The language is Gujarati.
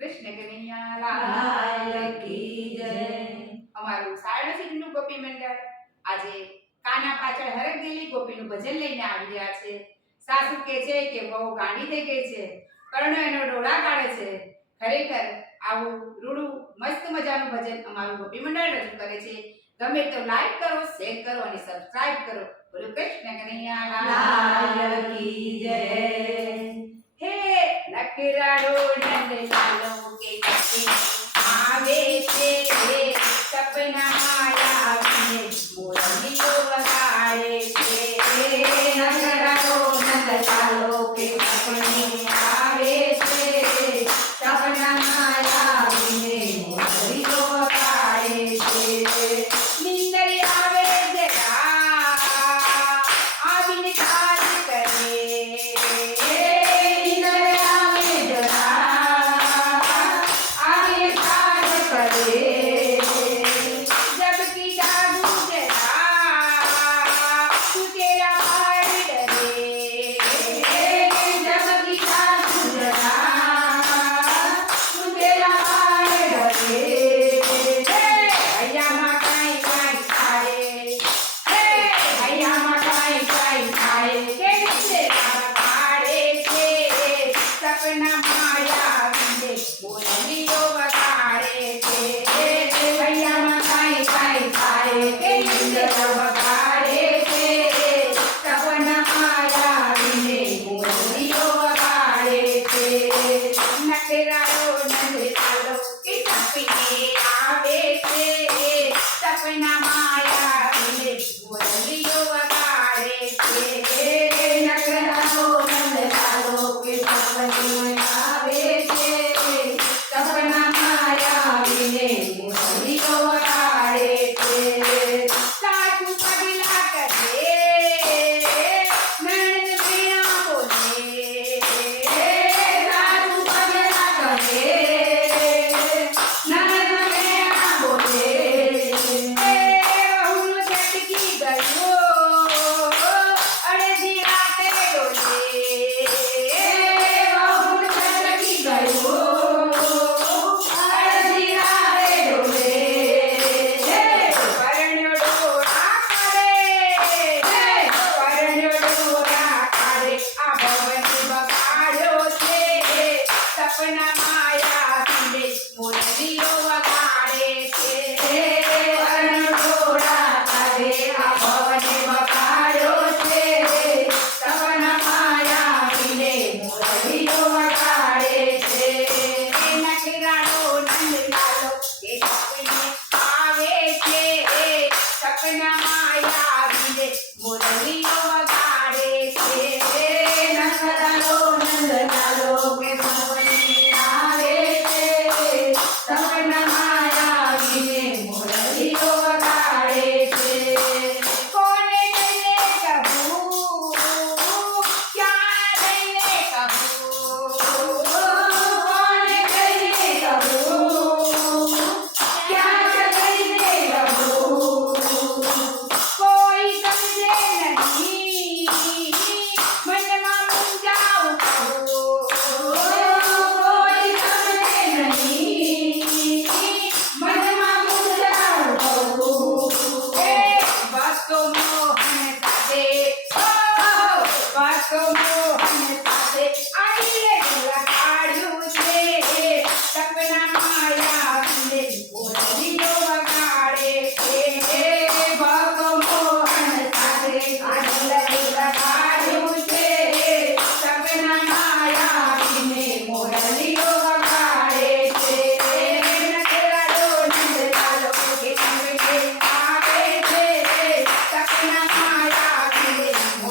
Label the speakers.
Speaker 1: કૃષ્ણ કનૈયા લાલ
Speaker 2: લાલ. કી જય.
Speaker 1: અમારું ગોપી મંડળ આજે કાના પાછળ હરક ગયેલી ગોપીનું ભજન લઈને આવી રહ્યા છે. સાસુ કે છે કે બહુ ગાંડી થઈ ગઈ છે. કર્ણ એનો ડોળા કાઢે છે. ખરેખર આવું રૂડું મસ્ત મજાનું ભજન અમારું ગોપી મંડળ રજૂ કરે છે. ગમે તો લાઈક કરો શેર કરો અને સબસ્ક્રાઇબ કરો. બોલો કૃષ્ણ કનૈયા
Speaker 2: લાલ. કી જય.
Speaker 1: હે નકરાડો નંદ લાલો કે કપી Hallelujah. 开大车